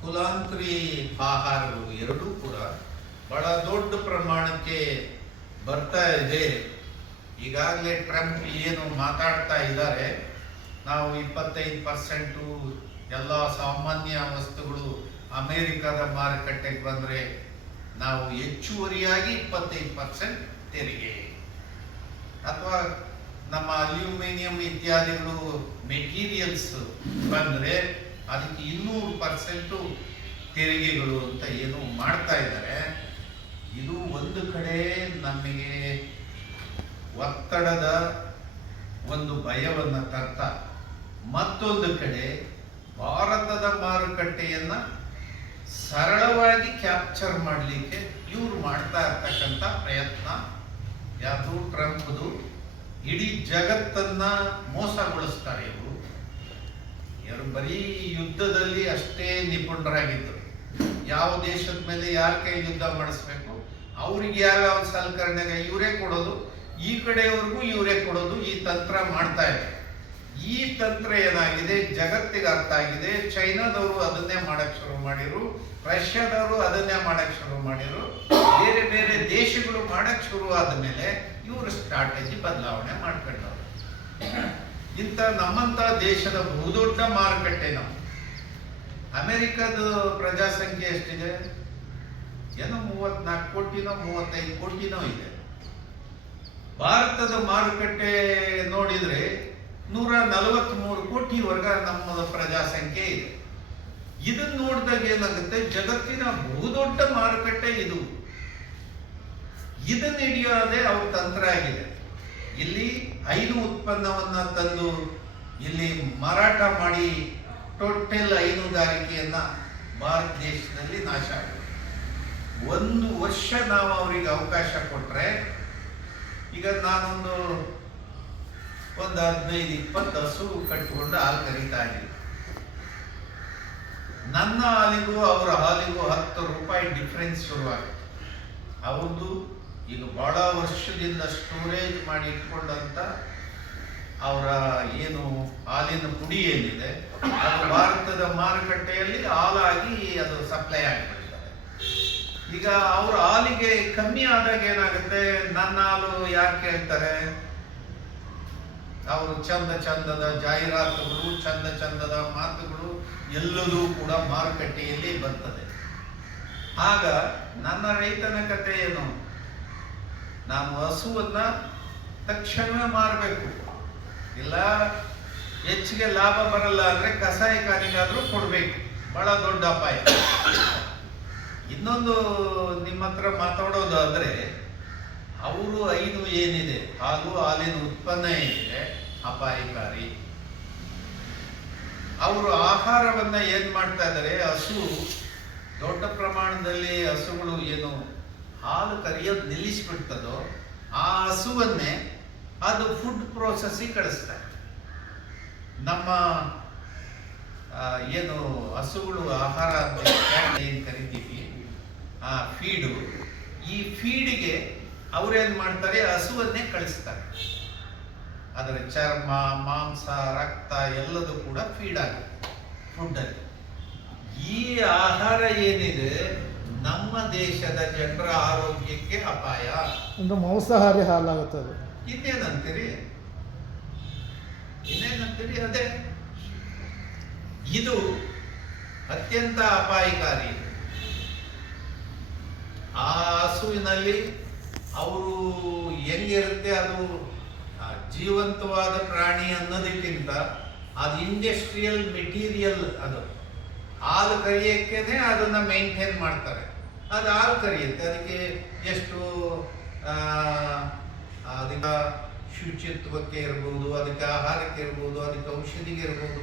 ಕುಲಾಂತರಿ ಆಹಾರಗಳು ಎರಡೂ ಕೂಡ ಬಹಳ ದೊಡ್ಡ ಪ್ರಮಾಣಕ್ಕೆ ಬರ್ತಾ ಇದೆ. ಈಗಾಗಲೇ ಟ್ರಂಪ್ ಏನು ಮಾತಾಡ್ತಾ ಇದ್ದಾರೆ, ನಾವು ಇಪ್ಪತ್ತೈದು ಪರ್ಸೆಂಟು ಎಲ್ಲ ಸಾಮಾನ್ಯ ವಸ್ತುಗಳು ಅಮೇರಿಕಾದ ಮಾರುಕಟ್ಟೆಗೆ ಬಂದರೆ ನಾವು ಹೆಚ್ಚುವರಿಯಾಗಿ ಇಪ್ಪತ್ತೈದು ಪರ್ಸೆಂಟ್ ತೆರಿಗೆ. ಅಥವಾ ನಮ್ಮ ಅಲ್ಯೂಮಿನಿಯಂ ಇತ್ಯಾದಿಗಳು ಮೆಟೀರಿಯಲ್ಸ್ ಬಂದರೆ ಅದಕ್ಕೆ ಇನ್ನೂರು ಪರ್ಸೆಂಟು ತೆರಿಗೆಗಳು ಅಂತ ಏನು ಮಾಡ್ತಾ ಇದ್ದಾರೆ. ಇದು ಒಂದು ಕಡೆ ನಮಗೆ ಒತ್ತಡದ ಒಂದು ಭಯವನ್ನು ತರ್ತಾ, ಮತ್ತೊಂದು ಕಡೆ ಭಾರತದ ಮಾರುಕಟ್ಟೆಯನ್ನು ಸರಳವಾಗಿ ಕ್ಯಾಪ್ಚರ್ ಮಾಡಲಿಕ್ಕೆ ಇವರು ಮಾಡ್ತಾ ಇರ್ತಕ್ಕಂಥ ಪ್ರಯತ್ನ. ಯಾವುದು ಟ್ರಂಪ್ದು ಇಡೀ ಜಗತ್ತನ್ನು ಮೋಸಗೊಳಿಸ್ತಾರೆ ಇವರು. ಇವರು ಬರೀ ಯುದ್ಧದಲ್ಲಿ ಅಷ್ಟೇ ನಿಪುಣರಾಗಿದ್ದರು ಯಾವ ದೇಶದ ಮೇಲೆ ಯಾರ ಕೈ ಯುದ್ಧ ಮಾಡಿಸ್ಬೇಕು? ಅವ್ರಿಗೆ ಯಾವ್ಯಾವ ಸಲಕರಣೆಗೆ ಇವರೇ ಕೊಡೋದು. ಈ ಕಡೆಯವ್ರಿಗೂ ಇವರೇ ಕೊಡೋದು. ಈ ತಂತ್ರ ಮಾಡ್ತಾ ಇದ್ದಾರೆ ಈ ತಂತ್ರ ಏನಾಗಿದೆ? ಜಗತ್ತಿಗೆ ಅರ್ಥ ಆಗಿದೆ. ಚೈನಾದವರು ಅದನ್ನೇ ಮಾಡಕ್ ಶುರು ಮಾಡಿರು ರಷ್ಯಾದವರು ಅದನ್ನೇ ಮಾಡಕ್ ಶುರು ಮಾಡಿರು ಬೇರೆ ಬೇರೆ ದೇಶಗಳು ಮಾಡಕ್ ಶುರು ಆದ ಮೇಲೆ ಇವರು ಸ್ಟ್ರಾಟಜಿ ಬದಲಾವಣೆ ಮಾಡ್ಕೊಂಡವ್ರು. ಇಂಥ ನಮ್ಮಂತ ದೇಶದ ಬಹುದೊಡ್ಡ ಮಾರುಕಟ್ಟೆ ನಾವು. ಅಮೆರಿಕದ ಪ್ರಜಾಸಂಖ್ಯೆ ಎಷ್ಟಿದೆ? ಏನೋ ಮೂವತ್ನಾಲ್ಕು ಕೋಟಿನೋ ಮೂವತ್ತೈದು ಕೋಟಿನೋ ಇದೆ. ಭಾರತದ ಮಾರುಕಟ್ಟೆ ನೋಡಿದ್ರೆ ನೂರ ನಲವತ್ತ್ಮೂರು ಕೋಟಿವರೆಗ ನಮ್ಮ ಪ್ರಜಾಸಂಖ್ಯೆ ಇದೆ. ಇದನ್ನ ನೋಡಿದಾಗ ಏನಾಗುತ್ತೆ? ಜಗತ್ತಿನ ಬಹುದೊಡ್ಡ ಮಾರುಕಟ್ಟೆ ಇದು. ಇದನ್ನ ಹಿಡಿಯೋದೇ ಅವ್ರ ತಂತ್ರ ಆಗಿದೆ. ಇಲ್ಲಿ ಹೈನು ಉತ್ಪನ್ನವನ್ನು ತಂದು ಇಲ್ಲಿ ಮಾರಾಟ ಮಾಡಿ ಟೋಟಲ್ ಹೈನುಗಾರಿಕೆಯನ್ನು ಭಾರತ ದೇಶದಲ್ಲಿ ನಾಶ ಆಗಿದೆ. ಒಂದು ವರ್ಷ ನಾವು ಅವರಿಗೆ ಅವಕಾಶ ಕೊಟ್ಟರೆ ಈಗ ನಾನೊಂದು ಒಂದು ಹದಿನೈದು, ಇಪ್ಪತ್ತು ಹಸು ಕಟ್ಟಿಕೊಂಡು ಹಾಲು ಕರೀತಾ ಇದ್ದೀನಿ. ನನ್ನ ಹಾಲಿಗೂ ಅವರ ಹಾಲಿಗೂ ಹತ್ತು ರೂಪಾಯಿ ಡಿಫ್ರೆನ್ಸ್ ಶುರುವಾಗುತ್ತೆ. ಅವ್ರದ್ದು ಈಗ ಬಹಳ ವರ್ಷದಿಂದ ಸ್ಟೋರೇಜ್ ಮಾಡಿ ಇಟ್ಕೊಂಡಂತ ಅವರ ಏನು ಹಾಲಿನ ಪುಡಿ ಏನಿದೆ, ಅದು ಭಾರತದ ಮಾರುಕಟ್ಟೆಯಲ್ಲಿ ಹಾಲಾಗಿ ಅದು ಸಪ್ಲೈ ಆಗಿಬಿಡ್ತಾರೆ ಈಗ ಅವ್ರ ಹಾಲಿಗೆ ಕಮ್ಮಿ ಆದಾಗ ಏನಾಗುತ್ತೆ, ನನ್ನ ಹಾಲು ಯಾಕೆ ಹೇಳ್ತಾರೆ ಅವರು ಚಂದ ಚಂದದ ಜಾಹೀರಾತುಗಳು, ಚಂದ ಚಂದದ ಮಾತುಗಳು ಎಲ್ಲದೂ ಕೂಡ ಮಾರುಕಟ್ಟೆಯಲ್ಲಿ ಬರ್ತದೆ. ಆಗ ನನ್ನ ರೈತನ ಕತೆ ಏನು? ನಾನು ಹಸುವನ್ನು ತಕ್ಷಣವೇ ಮಾರಬೇಕು. ಇಲ್ಲ, ಹೆಚ್ಚಿಗೆ ಲಾಭ ಬರಲ್ಲ ಅಂದ್ರೆ ಕಸಾಯಿಖಾನಿಗಾದ್ರೂ ಕೊಡಬೇಕು. ಬಹಳ ದೊಡ್ಡ ಅಪಾಯ. ಇನ್ನೊಂದು ನಿಮ್ಮ ಹತ್ರ ಮಾತಾಡೋದಾದ್ರೆ ಅವರು ಐದು ಏನಿದೆ ಹಾಗೂ ಹಾಲಿನ ಉತ್ಪನ್ನ ಏನಿದೆ, ಅಪಾಯಕಾರಿ. ಅವರು ಆಹಾರವನ್ನ ಏನು ಮಾಡ್ತಾ ಇದ್ದಾರೆ, ಹಸು ದೊಡ್ಡ ಪ್ರಮಾಣದಲ್ಲಿ ಹಸುಗಳು ಏನು ಹಾಲು ಕರಿಯೋದು ನಿಲ್ಲಿಸ್ಬಿಡ್ತದೋ ಆ ಹಸುವನ್ನೇ ಅದು ಫುಡ್ ಪ್ರೋಸೆಸ್ಸಿಗೆ ಕಳಿಸ್ತಾರೆ ನಮ್ಮ ಏನು ಹಸುಗಳು ಆಹಾರ ಏನು ಕರಿತೀವಿ? ಆ ಫೀಡು ಈ ಫೀಡಿಗೆ ಅವ್ರೇನ್ ಮಾಡ್ತಾರೆ? ಹಸುವನ್ನೇ ಕಳಿಸ್ತಾರೆ. ಅದರ ಚರ್ಮ, ಮಾಂಸ, ರಕ್ತ ಎಲ್ಲದೂ ಕೂಡ ಫೀಡ್ ಆಗುತ್ತೆ. ಫುಡ್ಡಲ್ಲಿ ಈ ಆಹಾರ ಏನಿದೆ? ದೇಶದ ಜನರ ಆರೋಗ್ಯಕ್ಕೆ ಅಪಾಯ. ಒಂದು ಮಾಂಸಾಹಾರಿ ಹಾಲಾಗುತ್ತದೆ ಇನ್ನೇನಂತೀರಿ? ಇನ್ನೇನಂತೀರಿ? ಅದೇ. ಇದು ಅತ್ಯಂತ ಅಪಾಯಕಾರಿ. ಆ ಹಸುವಿನಲ್ಲಿ ಅವರು ಹೆಂಗಿರುತ್ತೆ ಅದು ಜೀವಂತವಾದ ಪ್ರಾಣಿ ಅನ್ನೋದಕ್ಕಿಂತ ಅದು ಇಂಡಸ್ಟ್ರಿಯಲ್ ಮೆಟೀರಿಯಲ್ ಅದು. ಹಾಲು ಕರಿಯಕ್ಕೇನೆ ಅದನ್ನ ಮೇಂಟೈನ್ ಮಾಡ್ತಾರೆ. ಅದು ಹಾಲು ಕರೆಯುತ್ತೆ ಅದಕ್ಕೆ ಎಷ್ಟು ಅದಕ್ಕ ಶುಚಿತ್ವಕ್ಕೆ ಇರ್ಬೋದು, ಅದಕ್ಕೆ ಆಹಾರಕ್ಕೆ ಇರ್ಬೋದು, ಅದಕ್ಕೆ ಔಷಧಿಗೆ ಇರ್ಬೋದು,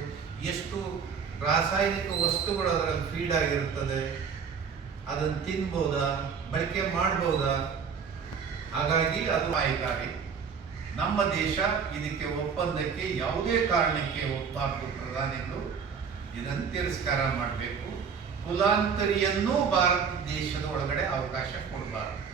ಎಷ್ಟು ರಾಸಾಯನಿಕ ವಸ್ತುಗಳು ಅದರಲ್ಲಿ ಫೀಡ್ ಆಗಿರ್ತದೆ ಅದನ್ನು ತಿನ್ಬೋದಾ, ಬಳಕೆ ಮಾಡ್ಬೋದಾ? ಹಾಗಾಗಿ ಅದು ಆಯ್ಕಾರಿ ನಮ್ಮ ದೇಶ ಇದಕ್ಕೆ ಒಪ್ಪಂದಕ್ಕೆ ಯಾವುದೇ ಕಾರಣಕ್ಕೆ ಒಪ್ಪಬಾರದು ಪ್ರಧಾನಿಗಳು ಇದನ್ನು ತಿರಸ್ಕಾರ ಮಾಡಬೇಕು. ಕುಲಾಂತರಿಯನ್ನೂ ಭಾರತ ದೇಶದ ಒಳಗಡೆ ಅವಕಾಶ ಕೊಡಬಾರದು.